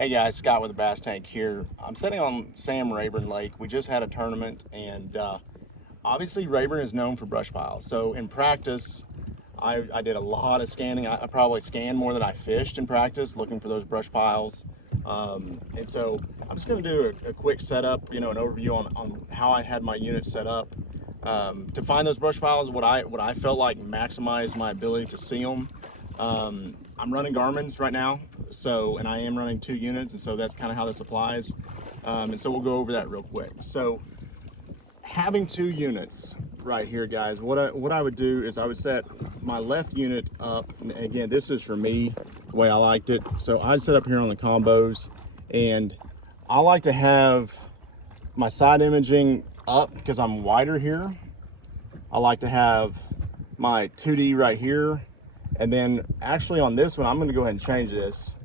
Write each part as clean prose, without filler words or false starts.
Hey guys, Scott with the Bass Tank here. I'm sitting on Sam Rayburn Lake. We just had a tournament, and obviously Rayburn is known for brush piles. So in practice, I did a lot of scanning. I probably scanned more than I fished in practice, looking for those brush piles. And so I'm just going to do a quick setup, an overview on how I had my unit set up to find those brush piles. What I felt like maximized my ability to see them. I'm running Garmin's right now, and I am running 2 units, and so that's kind of how this applies. And so we'll go over that real quick. So having 2 units right here, guys, what I would do is I would set my left unit up. And again, this is for me, the way I liked it. So I'd set up here on the combos, and I like to have my side imaging up because I'm wider here. I like to have my 2D right here. And then actually on this one, I'm gonna go ahead and change this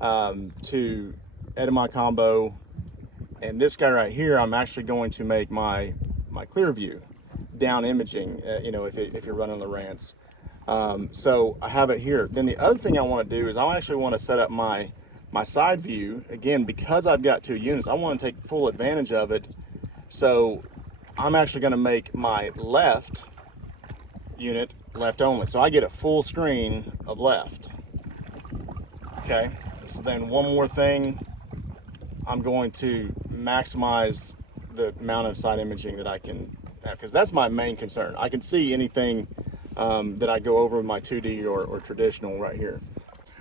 to edit my combo. And this guy right here, I'm actually going to make my clear view down imaging, if you're running the rants. So I have it here. Then the other thing I wanna do is I actually wanna set up my side view. Again, because I've got 2 units, I wanna take full advantage of it. So I'm actually gonna make my left unit left only, so I get a full screen of left. Okay, so then one more thing, I'm going to maximize the amount of side imaging that I can have, because that's my main concern. I can see anything that I go over with my 2D or traditional right here.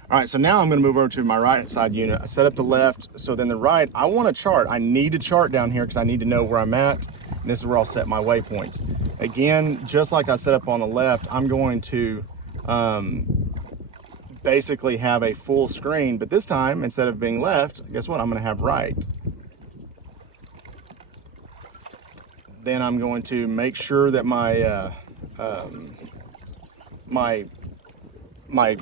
All right, so now I'm going to move over to my right side unit. I set up the left, so then the right, I want to chart. I need to chart down here because I need to know where I'm at. And this is where I'll set my waypoints. Again, just like I set up on the left, I'm going to basically have a full screen, but this time, instead of being left, guess what? I'm going to have right. Then I'm going to make sure that my my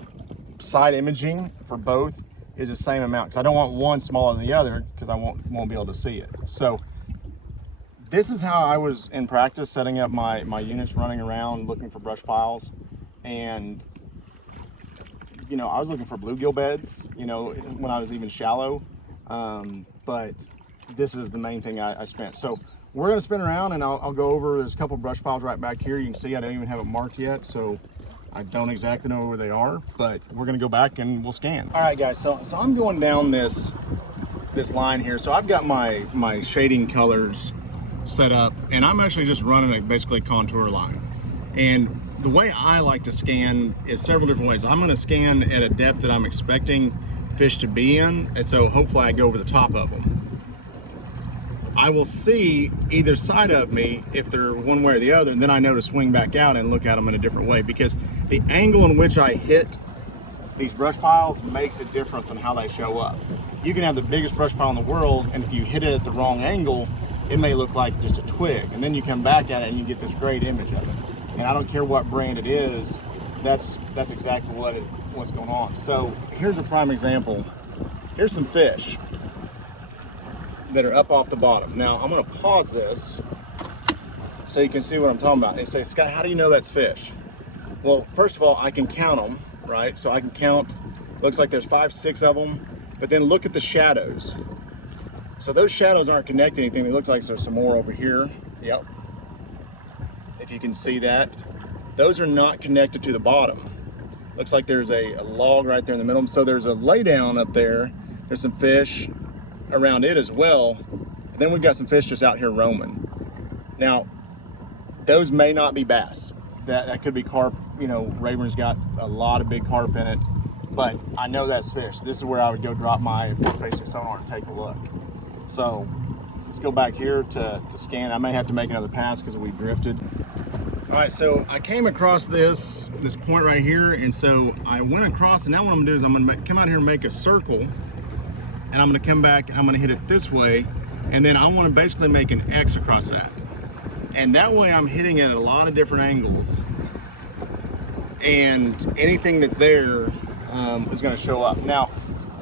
side imaging for both is the same amount, because I don't want one smaller than the other because I won't be able to see it. So this is how I was in practice setting up my units, running around looking for brush piles. And I was looking for bluegill beds when I was even shallow, but this is the main thing I spent. So we're going to spin around and I'll go over. There's a couple brush piles right back here. You can see I don't even have it marked yet, so I don't exactly know where they are, but we're going to go back and we'll scan. All right, guys, so I'm going down this line here. So I've got my shading colors set up, and I'm actually just running basically a contour line. And the way I like to scan is several different ways. I'm going to scan at a depth that I'm expecting fish to be in, and so hopefully I go over the top of them. I will see either side of me if they're one way or the other, and then I know to swing back out and look at them in a different way, because the angle in which I hit these brush piles makes a difference on how they show up. You can have the biggest brush pile in the world, and if you hit it at the wrong angle, it may look like just a twig, and then you come back at it and you get this great image of it. And I don't care what brand it is, that's exactly what's going on. So here's a prime example. Here's some fish that are up off the bottom. Now I'm going to pause this so you can see what I'm talking about. And say, Scott, how do you know that's fish? Well, first of all, I can count them, right? So I can count, looks like there's 5, 6 of them, but then look at the shadows. So those shadows aren't connected to anything. It looks like there's some more over here. Yep. If you can see that. Those are not connected to the bottom. Looks like there's a log right there in the middle. So there's a laydown up there. There's some fish around it as well. And then we've got some fish just out here roaming. Now, those may not be bass. That could be carp. Rayburn's got a lot of big carp in it, but I know that's fish. This is where I would go drop my forward-facing sonar and take a look. So let's go back here to scan. I may have to make another pass because we drifted. All right, so I came across this point right here, and so I went across, and now what I'm gonna do is I'm gonna come out here and make a circle, and I'm gonna come back and I'm gonna hit it this way, and then I wanna basically make an X across that. And that way I'm hitting it at a lot of different angles, and anything that's there is gonna show up. Now,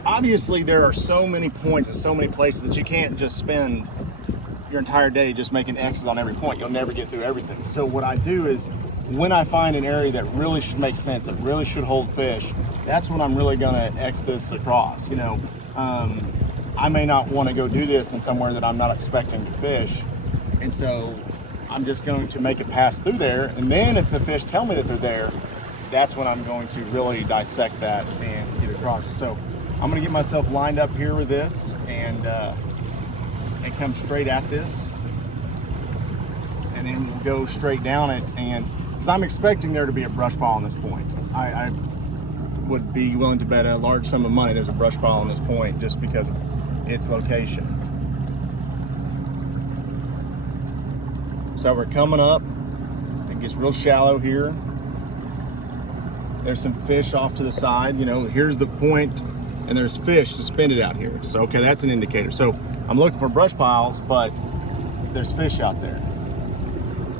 obviously there are so many points and so many places that you can't just spend your entire day just making X's on every point. You'll never get through everything. So what I do is, when I find an area that really should make sense, that really should hold fish, that's when I'm really gonna X this across. I may not want to go do this in somewhere that I'm not expecting to fish. And so I'm just going to make it pass through there. And then if the fish tell me that they're there, that's when I'm going to really dissect that and get across. So I'm going to get myself lined up here with this and come straight at this. And then we'll go straight down it. And because I'm expecting there to be a brush pile on this point. I would be willing to bet a large sum of money there's a brush pile on this point just because of its location. So we're coming up. It gets real shallow here. There's some fish off to the side. You know, here's the point, and there's fish suspended out here. So, okay, that's an indicator. So I'm looking for brush piles, but there's fish out there.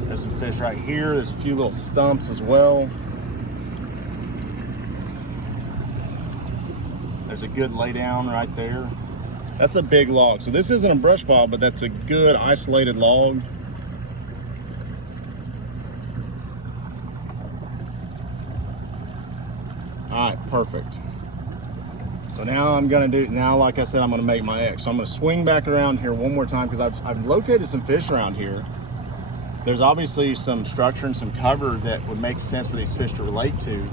There's some fish right here. There's a few little stumps as well. There's a good lay down right there. That's a big log. So this isn't a brush pile, but that's a good isolated log. All right, perfect. So now I'm gonna do, like I said, I'm gonna make my X. So I'm gonna swing back around here one more time because I've located some fish around here. There's obviously some structure and some cover that would make sense for these fish to relate to.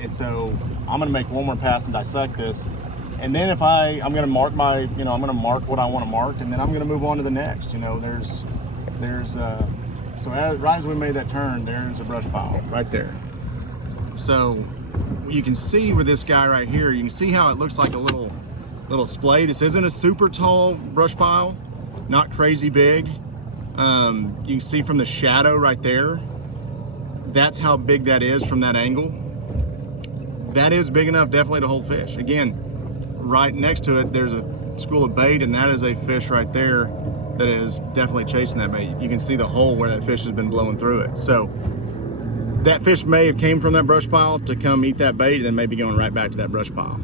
And so I'm gonna make one more pass and dissect this. And then if I'm gonna mark my, I'm gonna mark what I wanna mark, and then I'm gonna move on to the next. So right as we made that turn, there's a brush pile right there. So you can see with this guy right here, you can see how it looks like a little splay. This isn't a super tall brush pile, not crazy big. You can see from the shadow right there, that's how big that is from that angle. That is big enough definitely to hold fish. Again, right next to it, there's a school of bait, and that is a fish right there that is definitely chasing that bait. You can see the hole where that fish has been blowing through it. So that fish may have came from that brush pile to come eat that bait and then maybe going right back to that brush pile.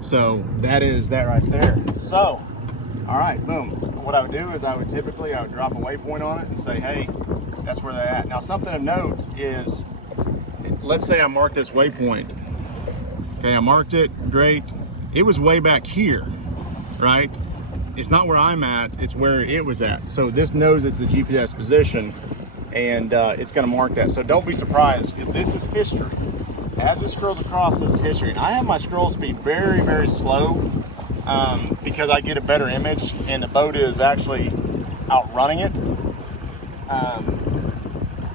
So that is that right there. So, all right, boom. What I would do is I would drop a waypoint on it and say, hey, that's where they're at. Now something of note is, let's say I mark this waypoint. Okay, I marked it, great. It was way back here, right? It's not where I'm at, it's where it was at. So this knows it's the GPS position, and it's gonna mark that. So don't be surprised if this is history. As this scrolls across, this is history. And I have my scroll speed very, very slow because I get a better image and the boat is actually outrunning it.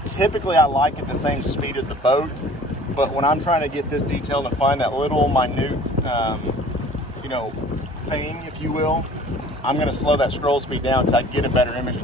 Typically I like it the same speed as the boat, but when I'm trying to get this detailed and find that little minute, thing, if you will, I'm gonna slow that scroll speed down until I get a better image.